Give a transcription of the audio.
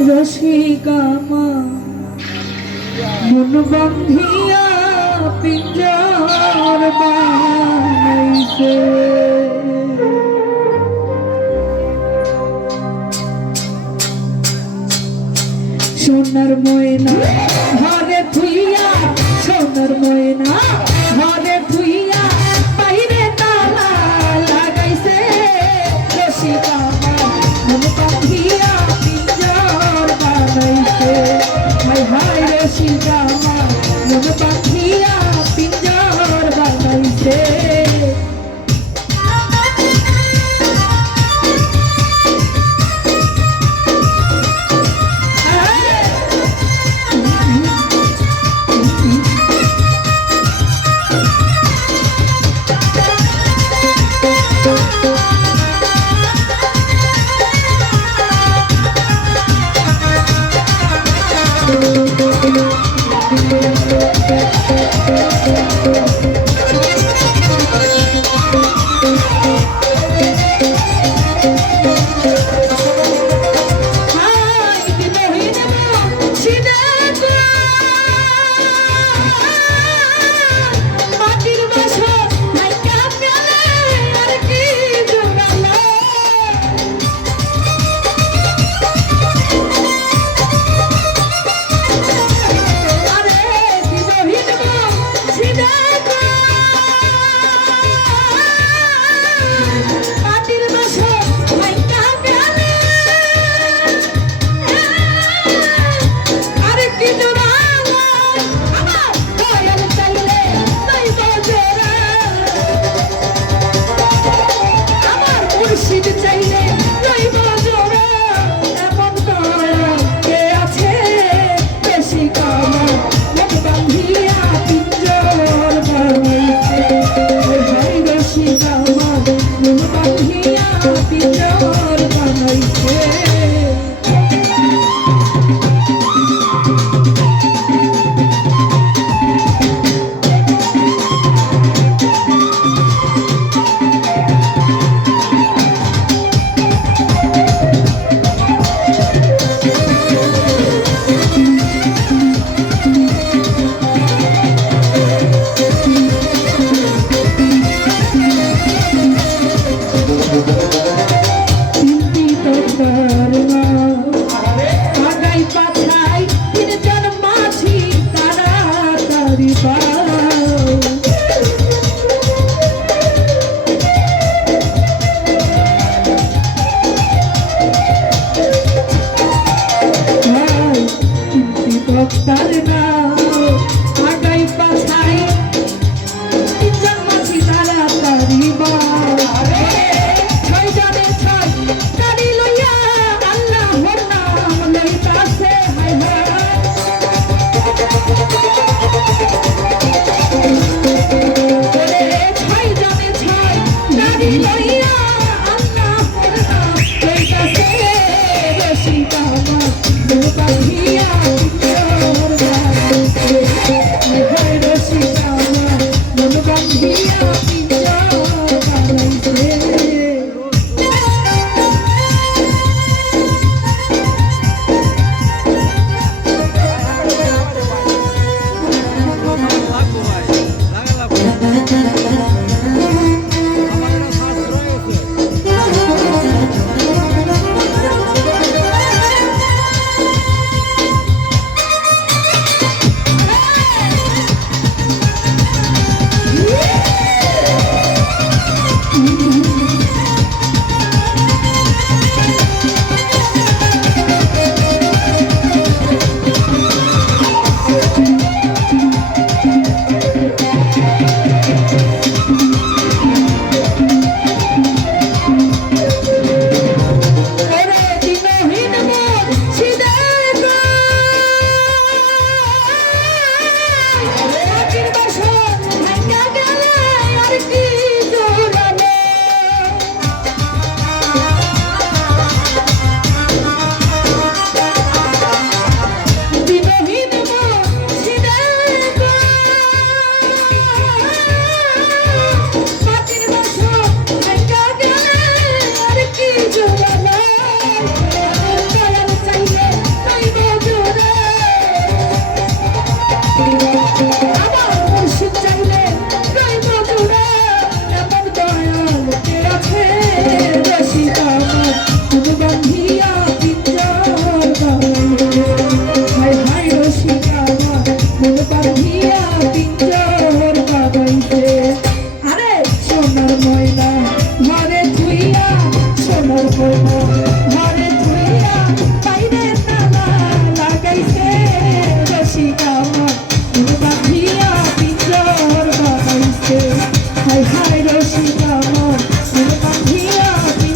রসিকা মা মন বন্ধিয়া পিঞ্জর বানাইছে। সোনার ময়না ঘরে থুইয়া সোনার ময়না should be Hi, hi, Roshi, come on. Come here,